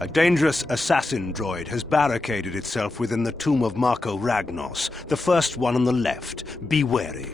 A dangerous assassin droid has barricaded itself within the tomb of Marco Ragnos, the first one on the left. Be wary.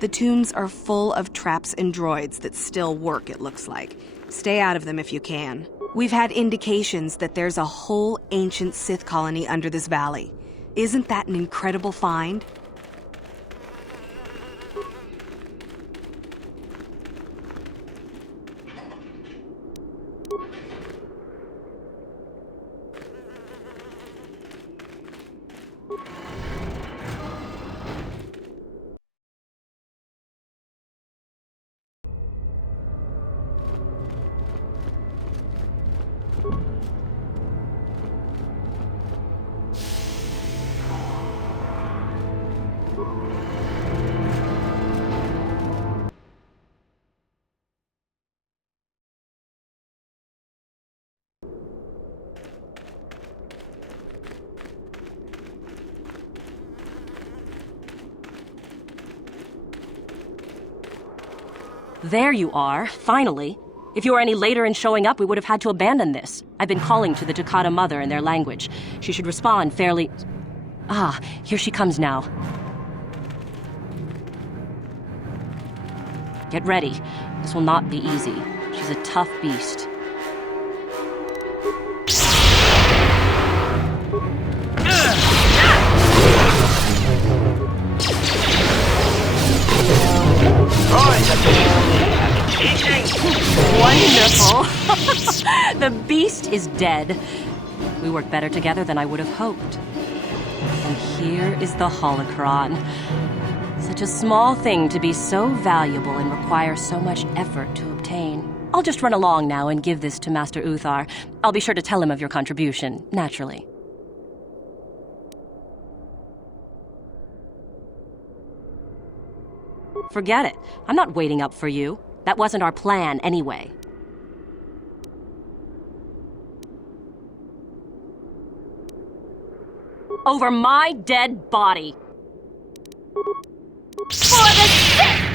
The tombs are full of traps and droids that still work, it looks like. Stay out of them if you can. We've had indications that there's a whole ancient Sith colony under this valley. Isn't that an incredible find? There you are, finally. If you were any later in showing up, we would have had to abandon this. I've been calling to the Takata mother in their language. She should respond fairly... Ah, here she comes now. Get ready. This will not be easy. She's a tough beast. Wonderful! The beast is dead. We work better together than I would have hoped. And here is the holocron. Such a small thing to be so valuable and require so much effort to obtain. I'll just run along now and give this to Master Uthar. I'll be sure to tell him of your contribution, naturally. Forget it. I'm not waiting up for you. That wasn't our plan anyway. Over my dead body. For the Sith!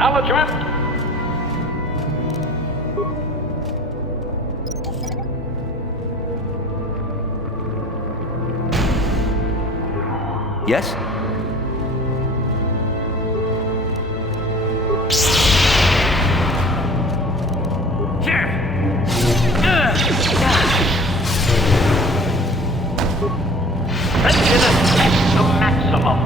Acknowledgement. Yes? Readiness set to maximum.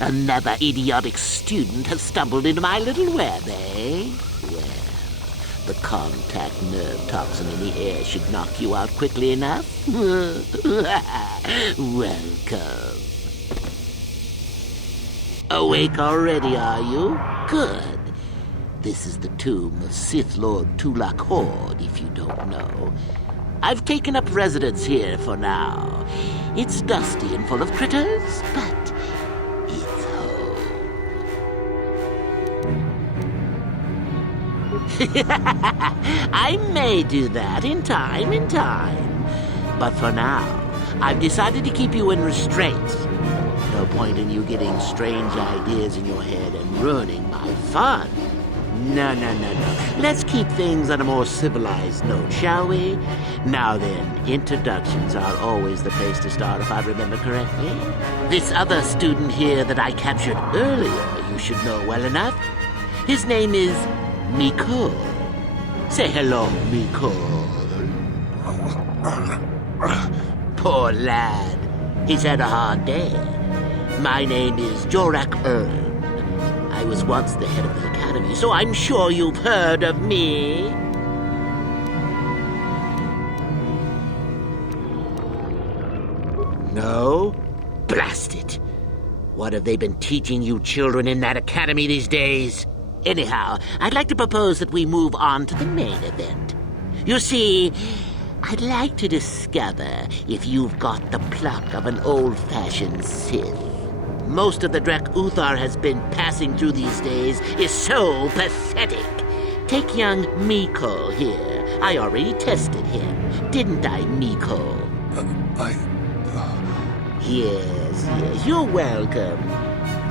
Another idiotic student has stumbled into my little web, eh? Well, the contact nerve toxin in the air should knock you out quickly enough. Welcome. Awake already, are you? Good. This is the tomb of Sith Lord Tulak Hord, if you don't know. I've taken up residence here for now. It's dusty and full of critters, but it's home. I may do that in time. But for now, I've decided to keep you in restraint. No point in you getting strange ideas in your head and ruining my fun. No. Let's keep things on a more civilized note, shall we? Now then, introductions are always the place to start, if I remember correctly. This other student here that I captured earlier, you should know well enough. His name is Miko. Say hello, Miko. Poor lad. He's had a hard day. My name is Jorak Ern. I was once the head of the academy, so I'm sure you've heard of me. No? Blast it. What have they been teaching you children in that academy these days? Anyhow, I'd like to propose that we move on to the main event. You see, I'd like to discover if you've got the pluck of an old-fashioned Sith. most of the Drek Uthar has been passing through these days is so pathetic. Take young Mikol here. I already tested him, didn't I, Mikol? Yes, you're welcome.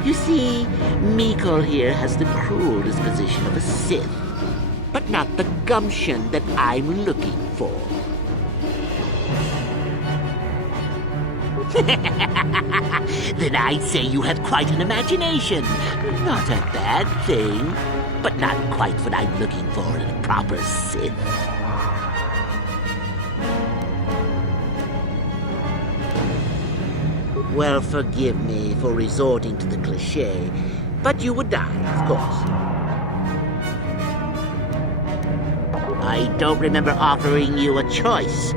You see, Mikol here has the cruel disposition of a Sith, but not the gumption that I'm looking for. Then I'd say you have quite an imagination. Not a bad thing, but not quite what I'm looking for in a proper Sith. Well, forgive me for resorting to the cliché, but you would die, of course. I don't remember offering you a choice.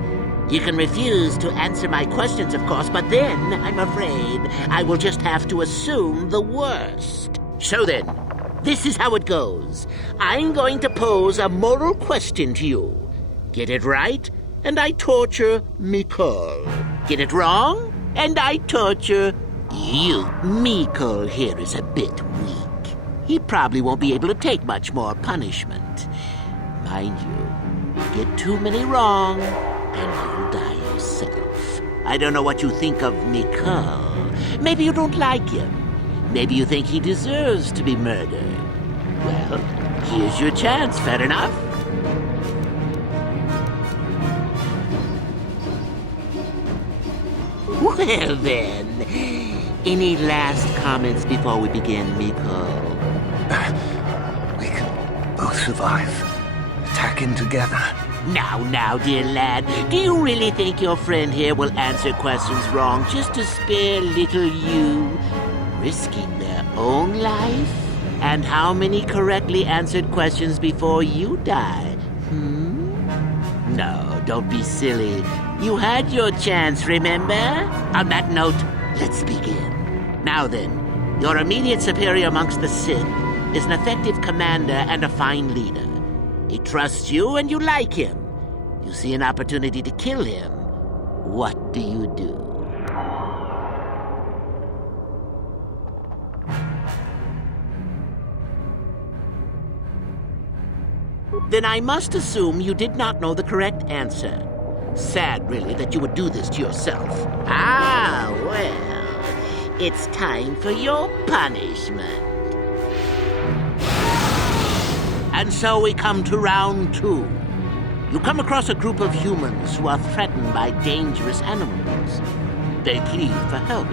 You can refuse to answer my questions, of course, but then, I'm afraid, I will just have to assume the worst. So then, this is how it goes. I'm going to pose a moral question to you. Get it right, and I torture Mikol. Get it wrong, and I torture you. Mikol here is a bit weak. He probably won't be able to take much more punishment. Mind you, get too many wrong, and you'll die yourself. I don't know what you think of Mikol. Maybe you don't like him. Maybe you think he deserves to be murdered. Well, here's your chance, fair enough? Well then, any last comments before we begin, Mikol? We can both survive. Attacking together. Now, dear lad, do you really think your friend here will answer questions wrong just to spare little you, risking their own life? And how many correctly answered questions before you die? No, don't be silly. You had your chance, remember? On that note, let's begin. Now then, your immediate superior amongst the Sith is an effective commander and a fine leader. He trusts you and you like him. You see an opportunity to kill him. What do you do? Then I must assume you did not know the correct answer. Sad, really, that you would do this to yourself. Ah, well, it's time for your punishment. And so we come to round 2. You come across a group of humans who are threatened by dangerous animals. They plead for help,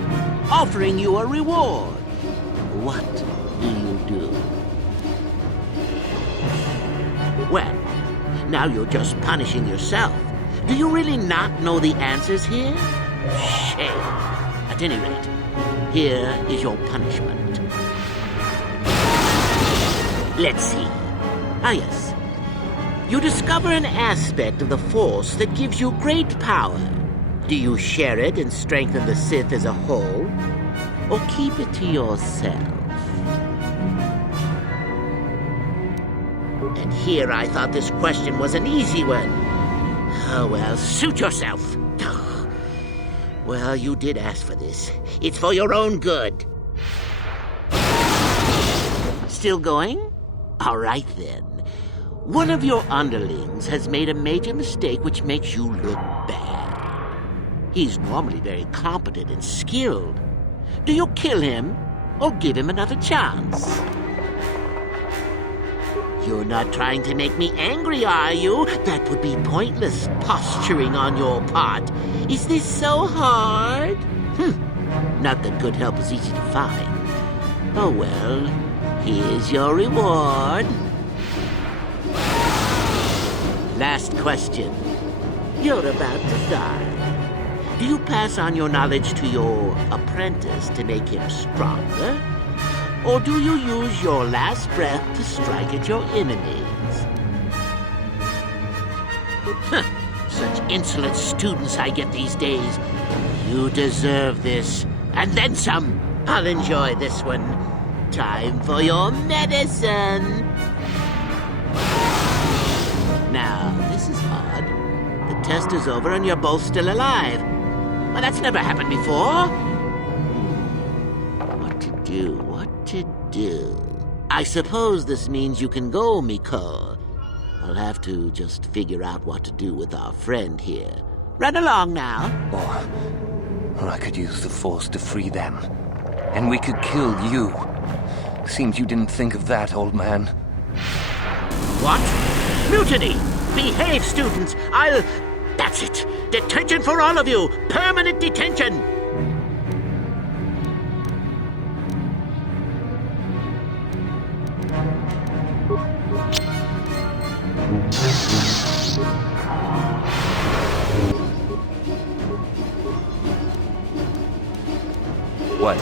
offering you a reward. What do you do? Well, now you're just punishing yourself. Do you really not know the answers here? Shame. At any rate, here is your punishment. Let's see. Ah, yes. You discover an aspect of the Force that gives you great power. Do you share it and strengthen the Sith as a whole, or keep it to yourself? And here I thought this question was an easy one. Oh, well, suit yourself. Well, you did ask for this. It's for your own good. Still going? All right, then. One of your underlings has made a major mistake which makes you look bad. He's normally very competent and skilled. Do you kill him or give him another chance? You're not trying to make me angry, are you? That would be pointless posturing on your part. Is this so hard? Not that good help is easy to find. Oh well, here's your reward. Last question. You're about to die. Do you pass on your knowledge to your apprentice to make him stronger? Or do you use your last breath to strike at your enemies? Such insolent students I get these days. You deserve this. And then some. I'll enjoy this one. Time for your medicine. Now, this is odd. The test is over and you're both still alive. Well, that's never happened before. what to do. I suppose this means you can go, Miko. I'll have to just figure out what to do with our friend here. Run along now. Or I could use the Force to free them. And we could kill you. Seems you didn't think of that, old man. What? Mutiny! Behave, students! That's it! Detention for all of you! Permanent detention! What?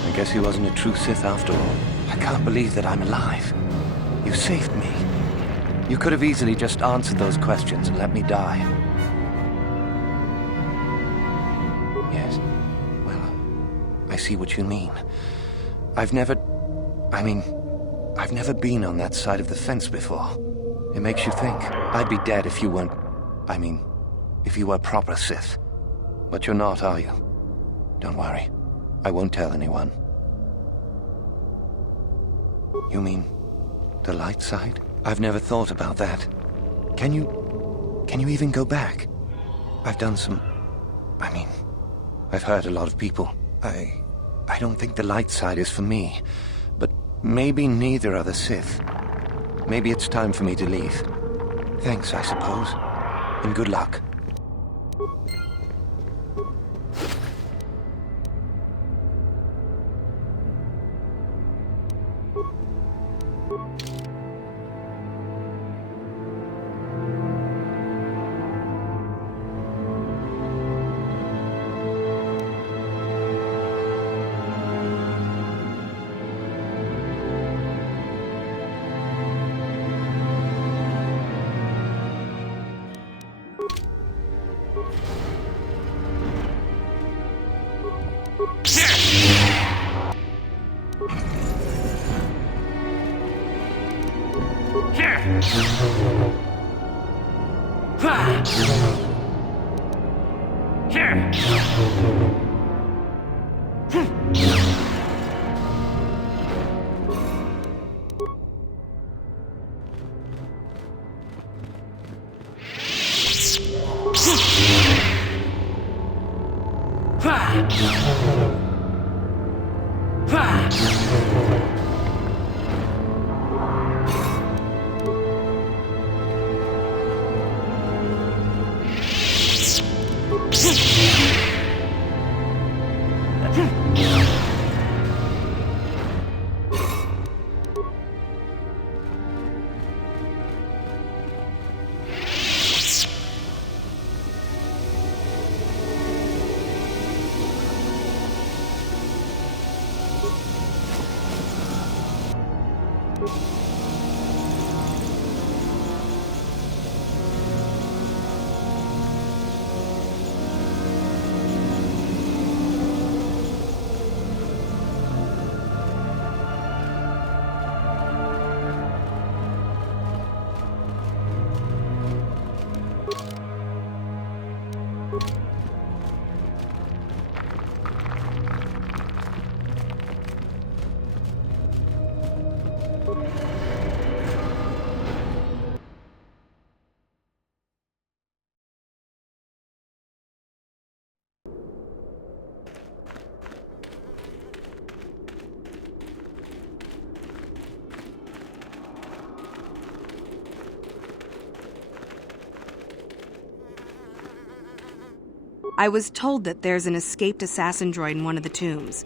I guess he wasn't a true Sith after all. I can't believe that I'm alive. You saved me. You could have easily just answered those questions and let me die. Yes. Well, I see what you mean. I've never been on that side of the fence before. It makes you think. I'd be dead if you weren't... if you were proper Sith. But you're not, are you? Don't worry. I won't tell anyone. You mean the light side? I've never thought about that. Can you even go back? I've done some... I've hurt a lot of people. I don't think the light side is for me. But maybe neither are the Sith. Maybe it's time for me to leave. Thanks, I suppose. And good luck. I was told that there's an escaped assassin droid in one of the tombs.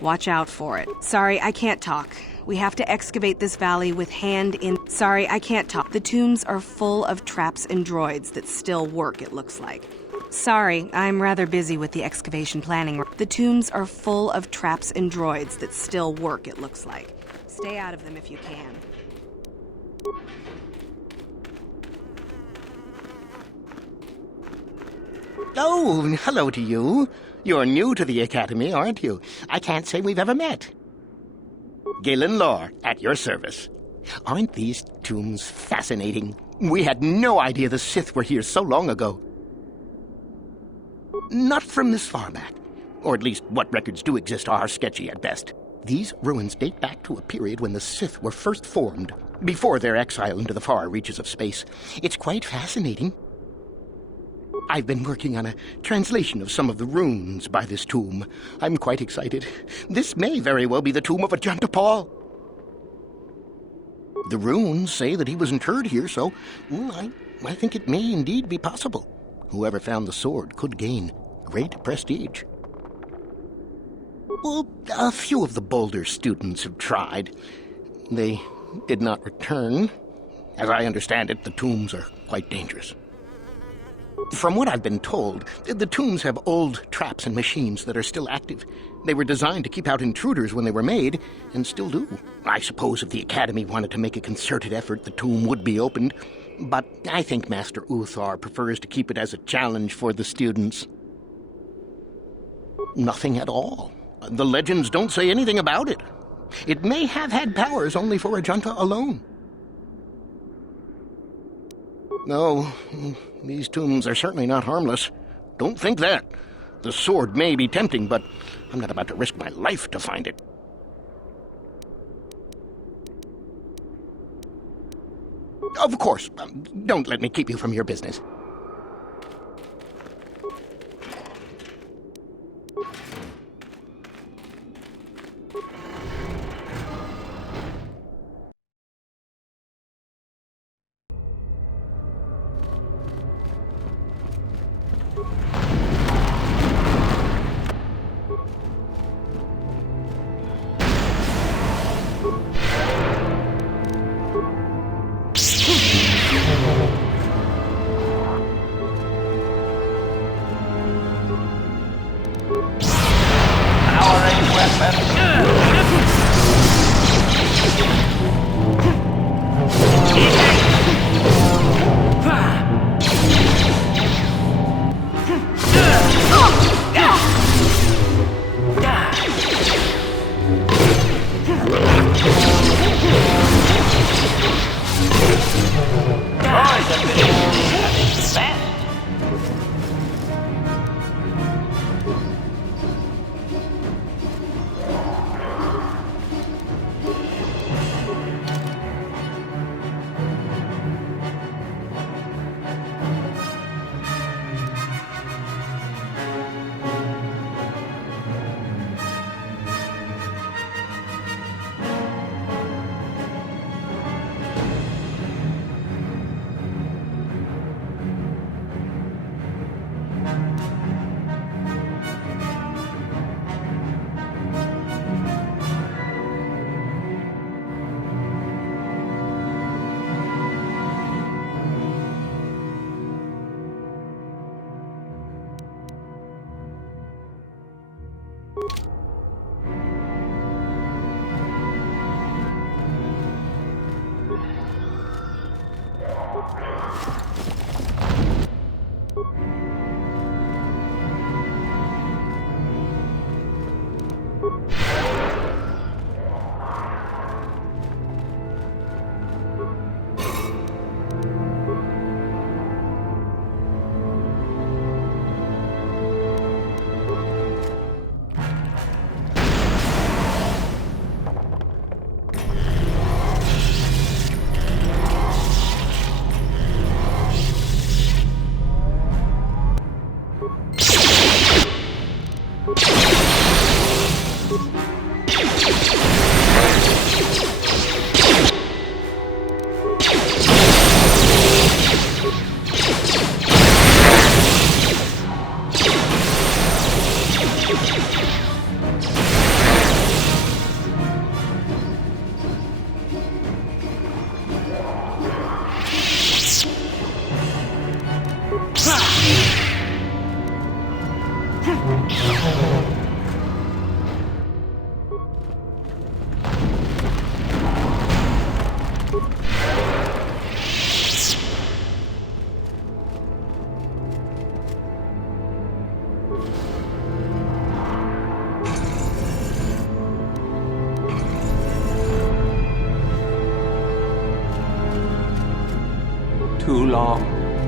Watch out for it. Sorry, I can't talk. We have to excavate this valley with hand in... Sorry, I can't talk. The tombs are full of traps and droids that still work, it looks like. Sorry, I'm rather busy with the excavation planning. The tombs are full of traps and droids that still work, it looks like. Stay out of them if you can. Oh, hello to you. You're new to the Academy, aren't you? I can't say we've ever met. Galen Lore, at your service. Aren't these tombs fascinating? We had no idea the Sith were here so long ago. Not from this far back. Or at least what records do exist are sketchy at best. These ruins date back to a period when the Sith were first formed, before their exile into the far reaches of space. It's quite fascinating. I've been working on a translation of some of the runes by this tomb. I'm quite excited. This may very well be the Tomb of Adjunta Pall. The runes say that he was interred here, so I think it may indeed be possible. Whoever found the sword could gain great prestige. Well, a few of the bolder students have tried. They did not return. As I understand it, the tombs are quite dangerous. From what I've been told, the tombs have old traps and machines that are still active. They were designed to keep out intruders when they were made, and still do. I suppose if the Academy wanted to make a concerted effort, the tomb would be opened. But I think Master Uthar prefers to keep it as a challenge for the students. Nothing at all. The legends don't say anything about it. It may have had powers only for Adjunta alone. No, these tombs are certainly not harmless. Don't think that. The sword may be tempting, but I'm not about to risk my life to find it. Of course, don't let me keep you from your business.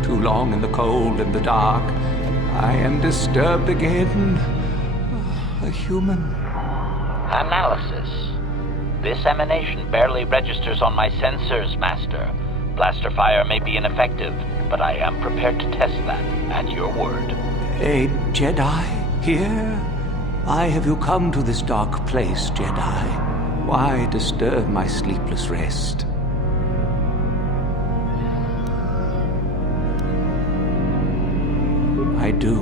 too long in the cold and the dark. I am disturbed again. A human. Analysis. This emanation barely registers on my sensors, Master. Blaster fire may be ineffective, but I am prepared to test that, at your word. A Jedi here? Why have you come to this dark place, Jedi? Why disturb my sleepless rest? I do,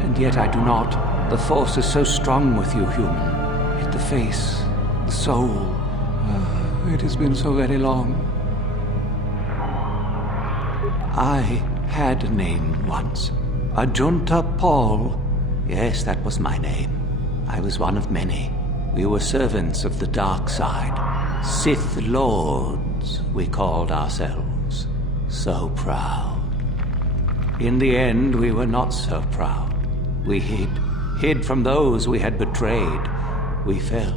and yet I do not. The Force is so strong with you, human. Yet the face, the soul, it has been so very long. I had a name once. Adjunta Pall. Yes, that was my name. I was one of many. We were servants of the dark side. Sith Lords, we called ourselves. So proud. In the end, we were not so proud. We hid from those we had betrayed. We fell,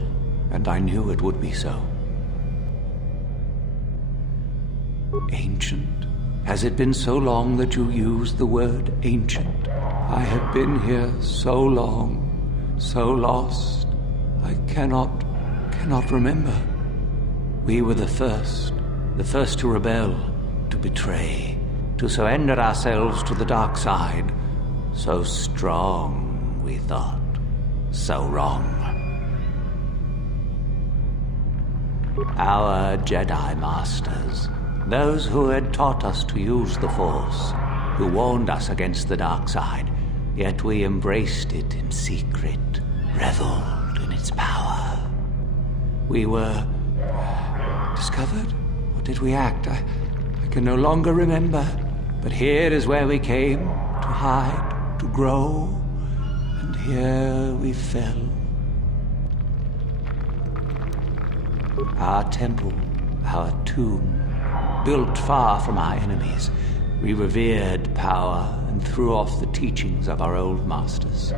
and I knew it would be so. Ancient? Has it been so long that you used the word ancient? I have been here so long, so lost, I cannot remember. We were the first to rebel, to betray, to surrender ourselves to the dark side. So strong, we thought, so wrong. Our Jedi Masters, those who had taught us to use the Force, who warned us against the dark side, yet we embraced it in secret, reveled in its power. We were discovered? Or did we act? I can no longer remember. But here is where we came, to hide, to grow, and here we fell. Our temple, our tomb, built far from our enemies, we revered power and threw off the teachings of our old masters.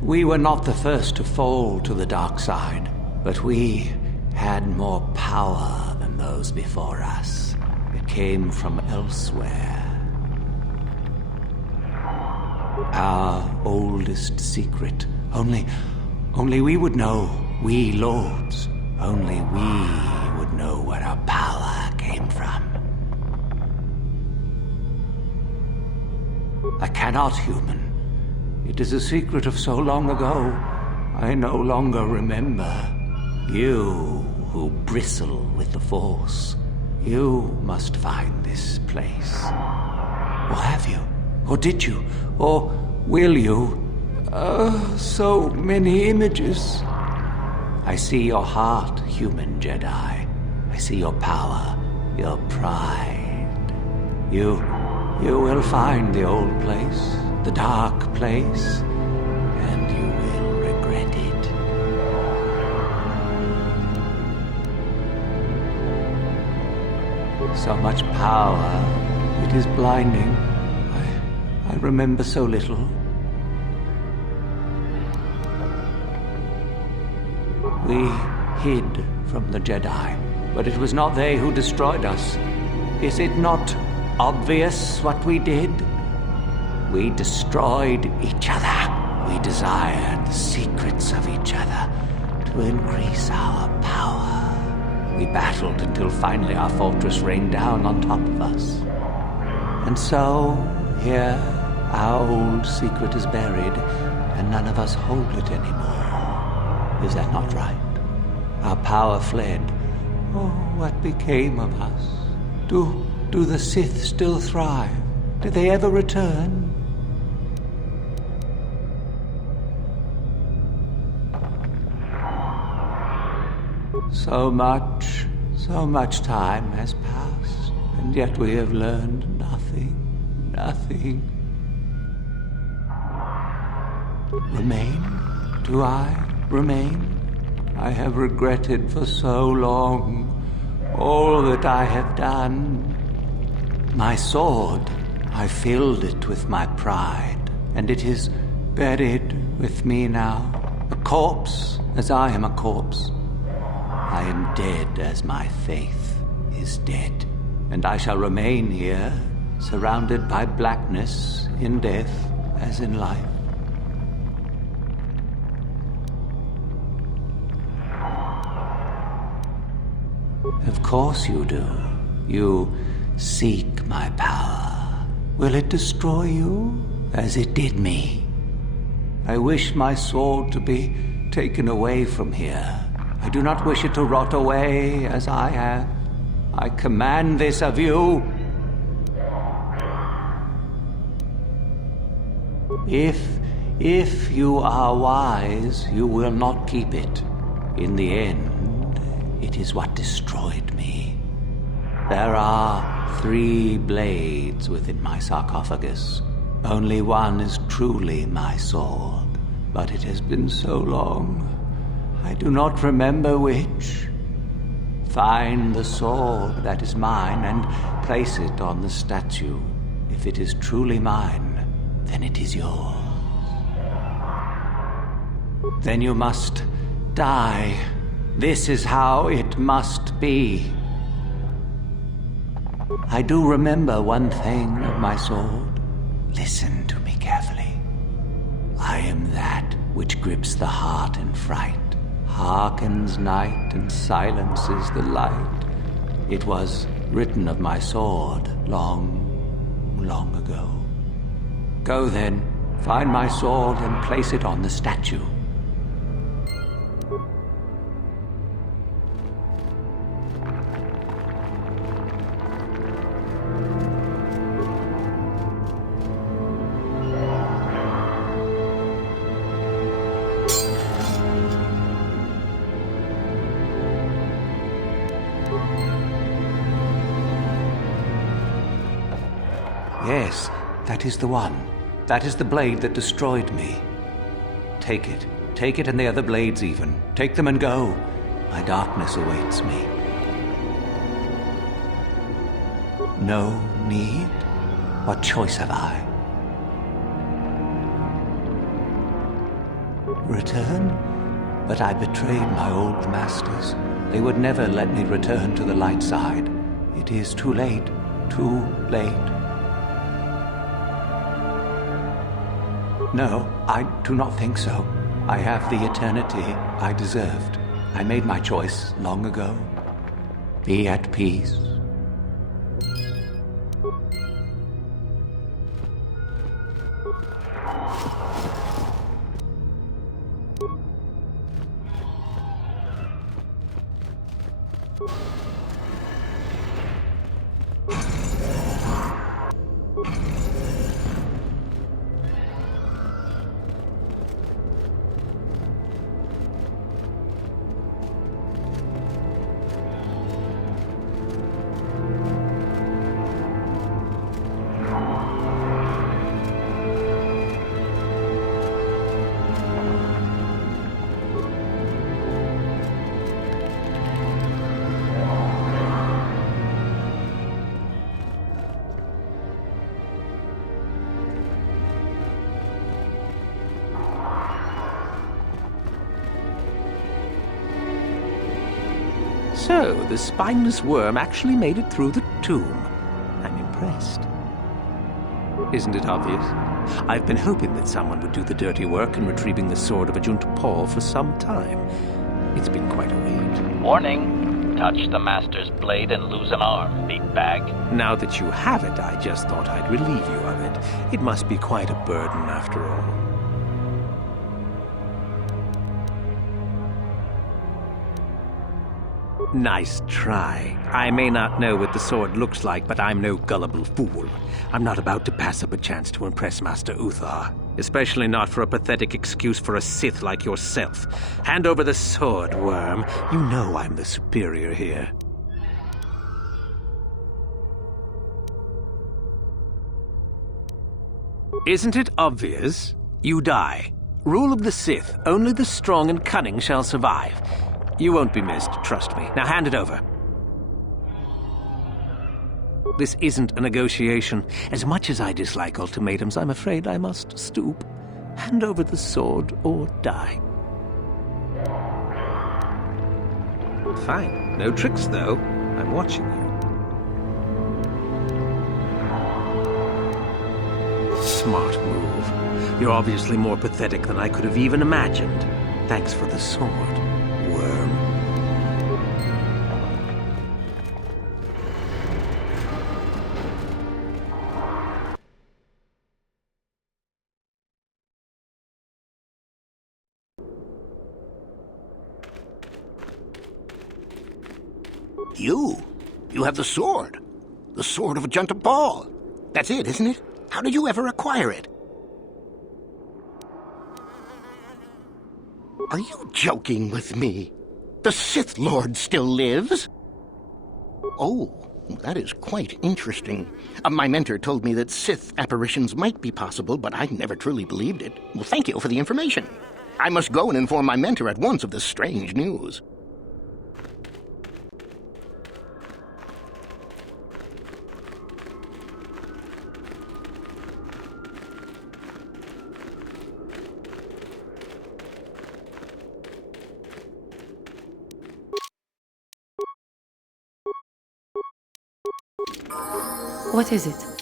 We were not the first to fall to the dark side, but we had more power than those before us. It came from elsewhere. Our oldest secret. Only we would know, we lords. Only we would know where our power came from. I cannot, human. It is a secret of so long ago, I no longer remember. You who bristle with the Force, you must find this place. Or have you? Or did you? Or will you? So many images. I see your heart, human Jedi. I see your power, your pride. You will find the old place, the dark place, and you will regret it. So much power, it is blinding. I remember so little. We hid from the Jedi, but it was not they who destroyed us. Is it not obvious what we did? We destroyed each other. We desired the secrets of each other to increase our power. We battled until finally our fortress rained down on top of us. And so, here, our old secret is buried, and none of us hold it anymore. Is that not right? Our power fled. Oh, what became of us? Do the Sith still thrive? Did they ever return? So much time has passed, and yet we have learned nothing. Remain? Do I remain? I have regretted for so long all that I have done. My sword, I filled it with my pride, and it is buried with me now, a corpse as I am a corpse. I am dead as my faith is dead. and I shall remain here, surrounded by blackness in death as in life. Of course you do. You seek my power. Will it destroy you as it did me? I wish my sword to be taken away from here. I do not wish it to rot away as I have. I command this of you. If you are wise, you will not keep it. In the end, it is what destroyed me. There are 3 blades within my sarcophagus. Only one is truly my sword, but it has been so long, I do not remember which. Find the sword that is mine and place it on the statue. If it is truly mine, then it is yours. Then you must die. This is how it must be. I do remember one thing of my sword. Listen to me carefully. I am that which grips the heart in fright, hearkens night and silences the light. It was written of my sword long, long ago. Go then, find my sword and place it on the statue. Yes, that is the one. That is the blade that destroyed me. Take it. Take it and the other blades even. Take them and go. My darkness awaits me. No need? What choice have I? Return? But I betrayed my old masters. They would never let me return to the light side. It is too late. Too late. No, I do not think so. I have the eternity I deserved. I made my choice long ago. Be at peace. So, the spineless worm actually made it through the tomb. I'm impressed. Isn't it obvious? I've been hoping that someone would do the dirty work in retrieving the sword of Adjunta Pall for some time. It's been quite a wait. Warning. Touch the Master's blade and lose an arm, big bag. Now that you have it, I just thought I'd relieve you of it. It must be quite a burden after all. Nice try. I may not know what the sword looks like, but I'm no gullible fool. I'm not about to pass up a chance to impress Master Uthar. Especially not for a pathetic excuse for a Sith like yourself. Hand over the sword, worm. You know I'm the superior here. Isn't it obvious? You die. Rule of the Sith. Only the strong and cunning shall survive. You won't be missed, trust me. Now hand it over. This isn't a negotiation. As much as I dislike ultimatums, I'm afraid I must stoop. Hand over the sword or die. Fine. No tricks, though. I'm watching you. smart move. You're obviously more pathetic than I could have even imagined. Thanks for the sword, worm. You have the sword. The sword of Adjunta Pall. That's it, isn't it? How did you ever acquire it? Are you joking with me? The Sith Lord still lives? Oh, that is quite interesting. My mentor told me that Sith apparitions might be possible, but I never truly believed it. Well, thank you for the information. I must go and inform my mentor at once of this strange news. What is it?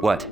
What?